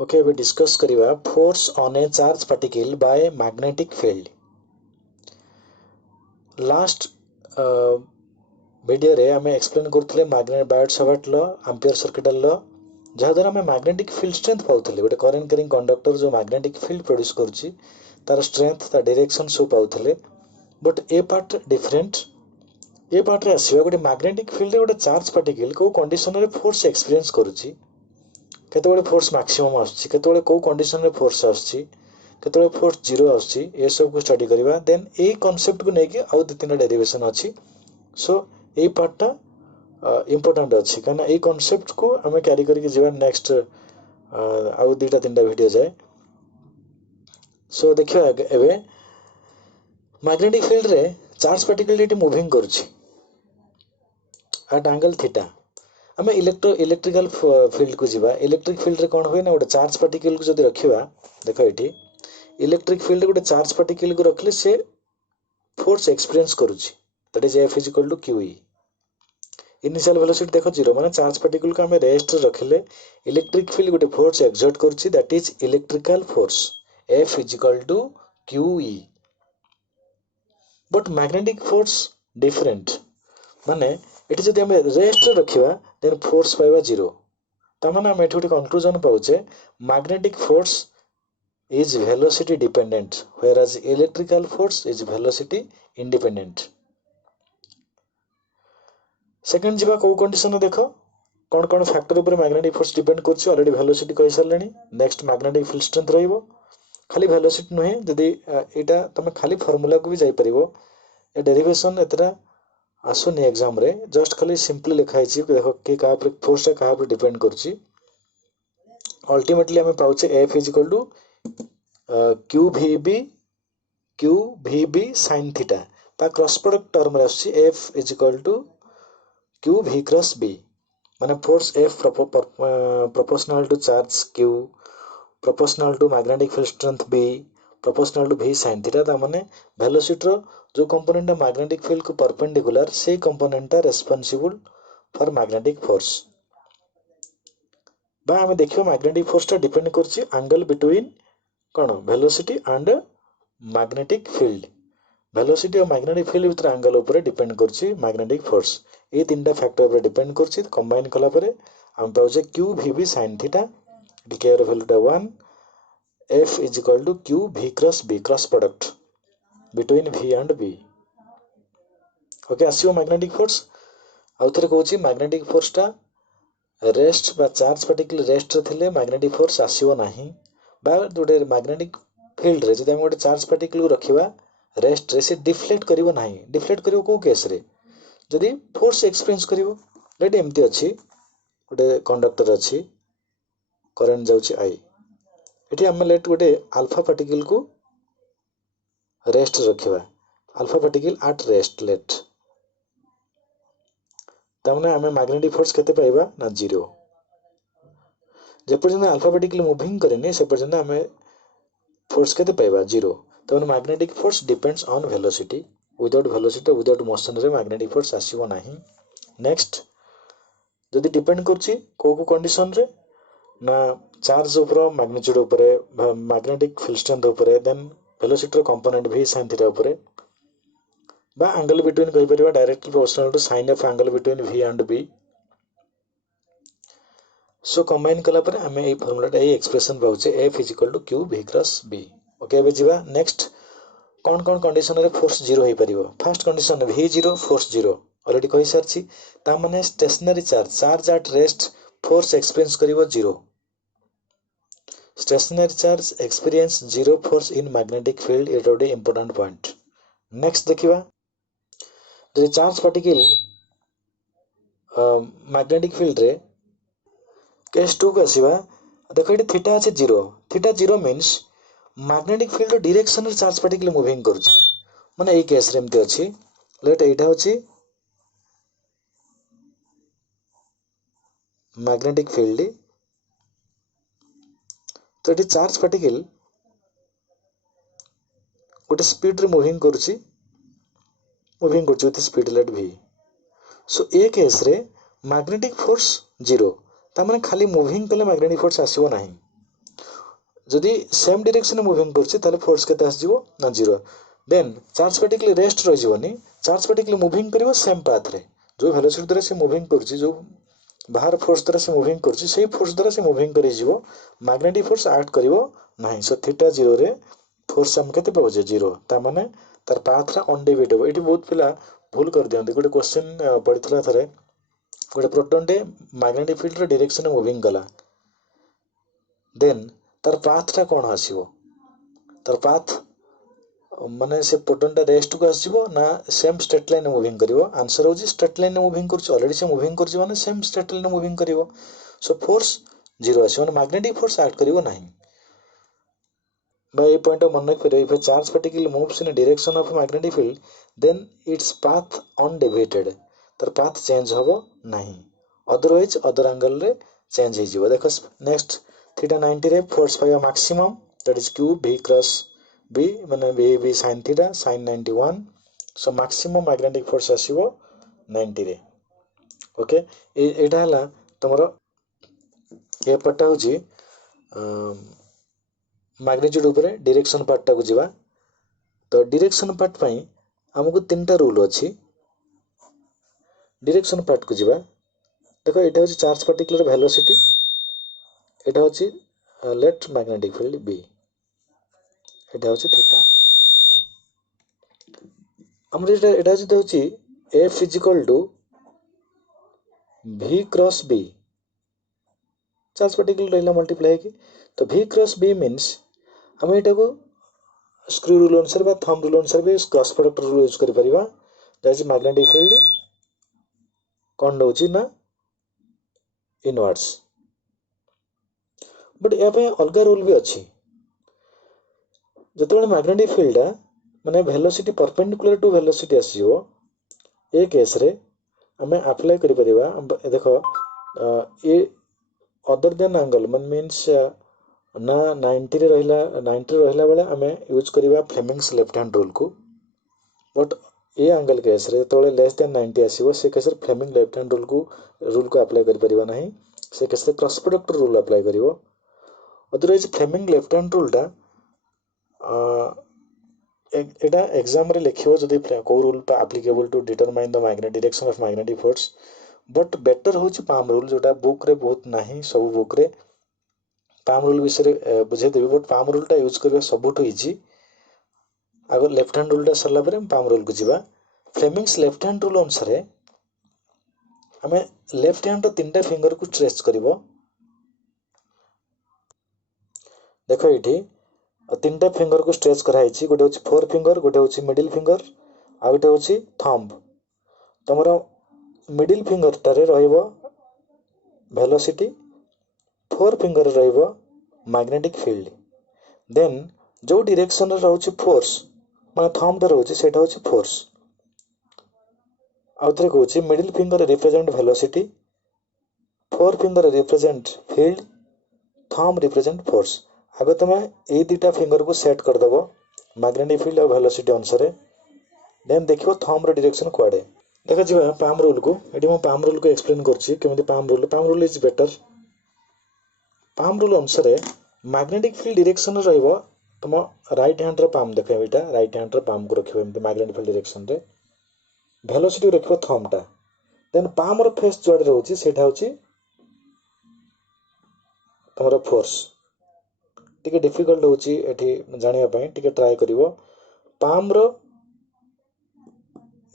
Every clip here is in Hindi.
ओके एबे डिस्कस करिवा force on a charge particle by magnetic field. Last video रे हमें एक्सप्लेन करथले magnet Biot Savart law Ampere circuital law जहा द्वारा हमें मैग्नेटिक फील्ड स्ट्रेंथ पाउथले गोटे करंट कैरिंग कंडक्टर जो मैग्नेटिक फील्ड प्रोड्यूस करछि तार स्ट्रेंथ तार डायरेक्शन सब पाउथले। बट ए पार्ट डिफरेंट। ए पार्ट रे आसीबा गोटे मैग्नेटिक फील्ड रे गोटे चार्ज पार्टिकल को कंडीशन रे फोर्स एक्सपीरियंस करूछि केतबेले फोर्स मैक्सिमम आछी केतबेले को कंडीशन रे फोर्स आछी केतबेले फोर्स जीरो आछी ए सब को स्टडी करिवा। देन ए कांसेप्ट को नेकी आउ दु तीन डेरिवेशन अछि। सो ए पार्ट इम्पोर्टेंट अच्छी कहीं ये कॉन्सेप्ट को आम क्यारी करके जीवा नेक्स्ट आउ दुटा तीन वीडियो जाए। सो देखिए एवं मैग्नेटिक फील्ड रे चार्ज पार्टिकल ये मूविंग करुच्ची एट एंगल थीटा। आम इलेक्ट्रिकल फील्ड को जीवा। इलेक्ट्रिक फील्ड रे कौन हुए ना गोटे चार्ज पार्टिकल को जब रखा देख ये इलेक्ट्रिक फील्ड गोटे चार्ज पार्टिकल को रखले से फोर्स एक्सपीरियंस करुच्ची that is F is equal to Q E. Initial velocity देखो जीरो माने चार्ज पार्टिकल को हमें रेस्ट रखले इलेक्ट्रिक फील्ड गोटे फोर्स एक्सर्ट करछि that is electrical force F is equal to Q E. But magnetic force different माने एटी जदि हमें रेस्ट रखिबा देन फोर्स पाइबा जीरो। ता माने हम एठी गोटे conclusion पाउचे magnetic force is velocity dependent whereas electrical force is velocity independent. Second जीवा को कंडीशन देख कौन कौन फैक्टर ऊपर मैग्नेटिक फोर्स डिपेंड करछि ऑलरेडी वेलोसिटी कहि सारलेनी। नेक्स्ट मैग्नेटिक फील्ड स्ट्रेंथ रहइबो खाली वेलोसिटी नुहे जदि एटा तमे खाली फार्मूला को भी जाई परिबो ए डेरिवेशन एतरा आसुनी एग्जाम रे जस्ट खाली सिंपली लिखाई छी देखो के का पर फोर्स का कहा पर डिपेंड करछि। अल्टीमेटली हमें पाउचे F is equal to Q V B sin theta ता क्रॉस प्रोडक्ट टर्म रे आछि F is equal to Q V cross B माने force F proportional to charge Q proportional to magnetic field strength B proportional to V sin theta ता माने वेलोसिटी रो जो कंपोनेंट मैग्नेटिक फील्ड को परपेंडिकुलर से component responsible for magnetic force. बा हमें देखियो मैग्नेटिक फोर्स ता डिपेंड करछि angle between cone velocity and magnetic field. Velocity और मैग्नेटिक फील्ड भीतर एंगल ऊपर डिपेंड करछि मैग्नेटिक फोर्स। ये तीनटा फैक्टर ऊपर डिपेंड करछि कंबाइन कला परे हम पाउचे Q V B sin theta के र value 1 F is equal to Q V cross B cross product between V and B. Okay आसीओ मैग्नेटिक फोर्स आउ थरे कहूछि मैग्नेटिक फोर्स ता रेस्ट बा चार्ज पार्टिकल रेस्ट रे थिले मैग्नेटिक फोर्स आसीओ नाही बा गोटे मैग्नेटिक फील्ड रे जदि हम गोटे चार्ज पार्टिकल को रखिबा रेस्ट रे से डिफ्लेक्ट करिवो नाही। डिफ्लेक्ट करिवो को केस रे जदि फोर्स एक्सपीरियंस करिवो लेट एमती अछि गोटे कंडक्टर अछि करंट जाउछि आई एठी हम लेट गोटे अल्फा पार्टिकल को रेस्ट रखिबा alpha particle at rest let तमने हमें मैग्नेटिक फोर्स केते पाइबा ना जीरो। जे पर्यंत अल्फा पार्टिकल मूविंग करेनी से पर्यंत हमें फोर्स केते पाइबा जीरो। तमने magnetic force depends on velocity without velocity without motion रे मैग्नेटिक फोर्स आसीबो नाही। नेक्स्ट जदि डिपेंड करछि को कंडीशन रे ना चार्ज ऊपर मैग्नीट्यूड ऊपर मैग्नेटिक फील्ड स्ट्रेंथ ऊपर देन वेलोसिटी रो कंपोनेंट भी sin थीटा ऊपर बा एंगल बिटवीन कहि परिबा directly proportional to sin of angle between v and b। So combine कला पर हमें ए फार्मूला ए एक्सप्रेशन पाउचे f is equal to q v cross b। Okay एबे जीवा नेक्स्ट कौन कौन कंडीशन रे फोर्स जीरो होई परिबो। First condition v zero force zero already कहि सारछि ता माने stationary charge at rest force experience करिवो zero. Stationary charge experience zero force in magnetic field इट गोटे इंपोर्टेंट पॉइंट। नेक्स्ट देखिबा जे चार्ज पार्टिकल मैग्नेटिक फील्ड रे केस 2 को आसीबा देखो ये थीटा আছে zero theta zero means magnetic field direction रे चार्ज पार्टिकल मूविंग करछ माने ए केस रे एमती अछि लेट एटा होछि मैग्नेटिक फील्ड तो ये चार्ज पार्टिकल गोटे स्पीड रे मूविंग करछि with speed let v। So ए केस रे मैग्नेटिक फोर्स जीरो ता माने खाली मूविंग कले मैग्नेटिक फोर्स आसीबो नाही जदि सेम डायरेक्शन मूविंग करछि ताले फोर्स केते आसीबो ना 0 देन चार्ज पार्टिकल रेस्ट रहि जीवनी चार्ज पार्टिकल मूविंग करिवो सेम पाथ रे जो वेलोसिटी द्वारा से मूविंग करछि जो बाहर फोर्स द्वारा से मूविंग करछि सेही फोर्स द्वारा से मूविंग करि जीवो मैग्नेटिक फोर्स एक्ट करिवो नाही सो थीटा 0 रे फोर्स हम केते पाबो जे 0 ता माने तार पाथ रा अनडिवाइड हो एठी बहुत पिला भूल कर दियंती गोटे क्वेश्चन पढितला थरे गोटे प्रोटॉन टे मैग्नेटिक फील्ड रो डायरेक्शन मूविंग कला देन तार पाथ टा कोन आसीबो तार पाथ माने से प्रोटॉन टा रेस्ट को आसीबो ना सेम स्ट्रेट लाइन मूविंग करिवो आंसर होजी स्ट्रेट लाइन मूविंग करछ ऑलरेडी से मूविंग करछ माने सेम स्ट्रेट लाइन मूविंग करिवो सो फोर्स 0 आसीबो माने मैग्नेटिक फोर्स एक्ट करिवो नाही by a point of मन रखियो if a charge particle moves in a direction of a magnetic field then its path undeviated तर path change हबो नाही otherwise other angle रे change हे जिवो देखो next theta 90 रे force पाइबा maximum that is q v cross b माने v sin theta sin 91 so maximum magnetic force आसीबो 90 रे ओके एटा हला तमरो ए पट्टा होजी मैग्नीट्यूड ऊपर डायरेक्शन पार्ट टाको जीवा तो डायरेक्शन पार्ट पई हमको तीनटा रूल अछि डायरेक्शन पार्ट को जीवा देखो एटा होची चार्ज पार्टिकल वेलोसिटी एटा होची लेफ्ट मैग्नेटिक फील्ड बी एटा होची थीटा हमरे एटा होची F = v cross b charge particle रहला मल्टीप्लाई की तो v क्रॉस b मींस हम एटा को स्क्रू रूल अनुसार बा थंब रूल अनुसार भी क्रॉस प्रोडक्ट रूल यूज करि परिबा दैट इज मैग्नेटिक फील्ड कोन होची ना इनवर्ड्स बट ए पे अलगा रूल भी अछि जतबे मैग्नेटिक फील्ड माने वेलोसिटी परपेंडिकुलर टू वेलोसिटी आसीबो ए केस रे हमें अप्लाई करि परिबा देखो ए अदर देन एंगल मन मींस ना 90 रे रहला बेले हमें यूज करिबा फ्लेमिंग्स लेफ्ट हैंड रूल को बट ए एंगल केस रे तोले लेस देन 90 आसीबो से केस रे फ्लेमिंग लेफ्ट हैंड रूल को अप्लाई करि परिबा नाही से केस रे क्रॉस प्रोडक्ट रूल अप्लाई करिवो otherwise Fleming left hand rule टा एटा एग्जाम रे लिखिबो जदी को रूल टा applicable to determine the magnetic direction of magnetic force but better होची पाम रूल जोटा बुक रे बहुत नाही सब बुक रे पाम रूल विषय बुझे देबी बट पाम रूल टा यूज करबा सबुठो इजी अगर लेफ्ट हैंड रूल टा सरला परे पाम रूल को जीवा फ्लेमिंग्स लेफ्ट हैंड रूल अनुसार हमें लेफ्ट हैंड रो तीनटा फिंगर को स्ट्रेच करिवो देखो एठी तीनटा फिंगर को स्ट्रेच करा हिची गोटे होची फोर फिंगर गोटे होची मिडिल फिंगर आ गोटे होची थंब तमरो मिडिल फिंगर टारे रहइबो वेलोसिटी फोर फिंगर रहइबो मैग्नेटिक फील्ड देन जो डायरेक्शन रे रहउची फोर्स माने थंब रे रहउची सेटा होची फोर्स आउथरे कहउची middle finger represent velocity four finger represent field thumb represent force आगे तुम ए दुटा फिंगर को सेट कर दबो मैग्नेटिक फील्ड और वेलोसिटी अनुसार देन देखियो थंब रो डायरेक्शन कुआडे देखा जीवा पाम रूल को एटी मो पाम रूल को एक्सप्लेन करछि केमिति palm rule is better palm rule अनुसार मैग्नेटिक फील्ड डायरेक्शन रहइबो तुम राइट हैंड रो पाम देखो एटा राइट हैंड रो पाम को रखिबो एमिति मैग्नेटिक फील्ड डायरेक्शन रे वेलोसिटी रखिबो थंब टा देन पाम रो फेस जोड रहउछि सेटा होछि तमरो फोर्स टिके डिफिकल्ट होची एठी जानिया पई टिके ट्राई करिवो पाम रो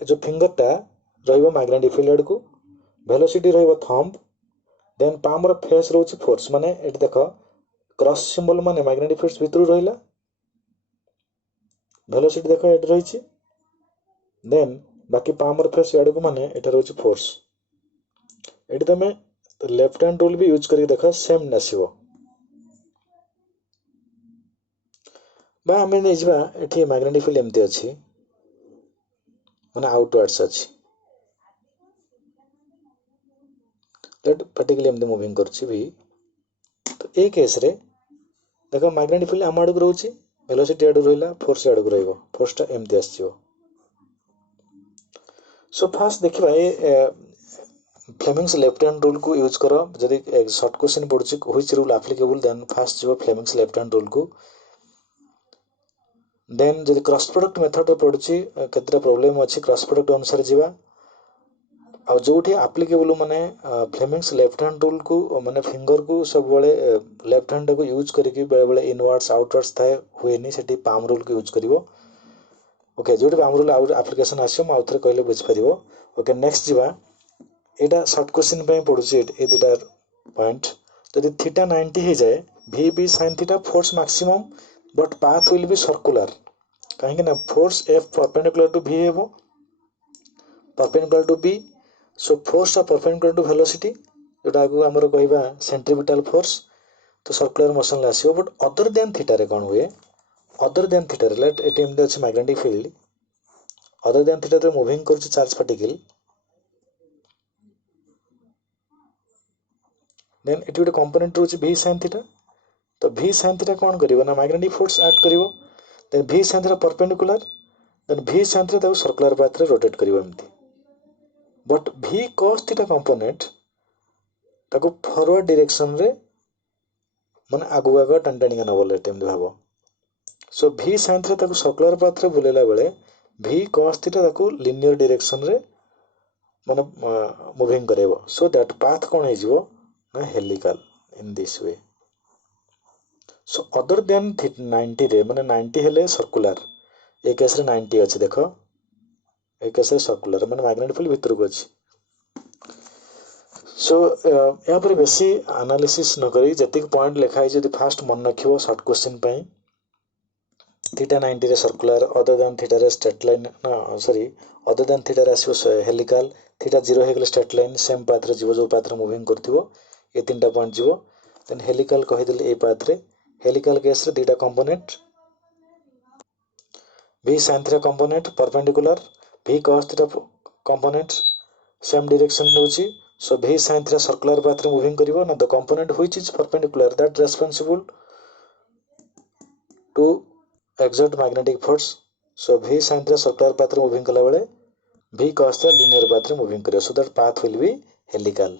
जो फिंगर टा रहइबो मैग्नेटिक फील्ड को वेलोसिटी रहइबो थंब देन पाम रो फेस रहउची फोर्स माने एठी देखो क्रॉस सिंबल माने मैग्नेटिक फोर्स भितरु रहिला वेलोसिटी देखो एठी रहिची देन बाकी पाम रो फेस याड को माने एटा रहउची फोर्स एठी तमे लेफ्ट हैंड रूल भी यूज करके देखो सेम नसिबो बा हमें नहीं जबा एठी मैग्नेटिक फील्ड एमती अछि माने आउटवर्ड्स अछि लेट पार्टिकल एमती मूविंग करछि भी तो ए केस रे देखो मैग्नेटिक फील्ड आमाडु रहउछि वेलोसिटी आडु रहला फोर्स आडु रहइबो फोर्स टा एमती आछियो सो फास्ट देखिबा ए फ्लेमिंग्स लेफ्ट हैंड रूल को यूज करो जदि शॉर्ट क्वेश्चन पड़ुछि which rule applicable then first जो फ्लेमिंग्स लेफ्ट हैंड रूल को देन जदि क्रॉस प्रोडक्ट मेथड पड़ुछि केतरा प्रॉब्लम अछि क्रॉस प्रोडक्ट अनुसार जीवा आ जोठी एप्लीकेबल माने फ्लेमिंग्स लेफ्ट हैंड रूल को माने फिंगर को सब बेले लेफ्ट हैंड को यूज करके बेले बेले इनवर्ड्स आउटवर्ड्स थाए हुएनी सेठी पाम रूल को यूज करिवो ओके जोठी पाम रूल आउट एप्लीकेशन आछो म आउथरे कहले बुझ परिवो ओके नेक्स्ट जीवा एटा शॉर्ट क्वेश्चन पे पड़ुछि ए दुटा पॉइंट जदि थीटा 90 हे जाए v b sin theta force maximum but path will be circular कहीं ना force f perpendicular to v हेबो perpendicular to b so force of perpendicular to velocity जोटा को हमर कहबा सेंट्रीपिटल फोर्स तो सर्कुलर मोशन ला आसीबो बट अदर देन थीटा रे कोन हुए अदर देन थीटा रे लेट एटीएम दे अछि magnetic field other than theta रे मूविंग करछि चार्ज पार्टिकल देन एटी गोटे कंपोनेंट रोच v sin थीटा तो v sin थीटा कोन करिवो ना मैग्नेटिक फोर्स एक्ट करिवो then v sin theta perpendicular then v sin theta ताको सर्कुलर पाथ रे रोटेट करिवो एमती but v cos theta component ताको फॉरवर्ड डायरेक्शन रे माने आगु आगु टंटनिया न बोले टेम भाबो सो v sin थीटा ताको सर्कुलर पाथ रे बुलेला बेले v cos थीटा ताको लिनियर डायरेक्शन रे माने मूविंग करेबो सो दैट पाथ कोन हे जिवो ना helical in this way so other than 90 रे माने 90 हेले सर्कुलर ए केस रे 90 अछि देखो ए केस रे सर्कुलर माने मैग्नेटिक फील्ड भीतर को अछि सो या पर बेसी एनालिसिस न करी जतिक पॉइंट लिखा है जदि फास्ट मन रखिवो शॉर्ट क्वेश्चन पई थीटा 90 रे सर्कुलर अदर देन थीटा रे स्ट्रेट लाइन ना सॉरी अदर देन थीटा रे आसीबो हेलिकल थीटा 0 हे गेले स्ट्रेट लाइन सेम पाथ रे जीवो जो पाथ रे मूविंग करथिवो ये तीनटा पॉइंट जीवो देन हेलिकल कहि देले ए पाथ रे हेलिकल केस रे दुटा component v sin theta component perpendicular v cos theta component same direction होची so v sin theta circular path रे मूविंग करिवो ना the component which is perpendicular that responsible to exert magnetic force so v sin theta circular path रे मूविंग कला बेले v cos theta linear path रे मूविंग करियो so that path will be helical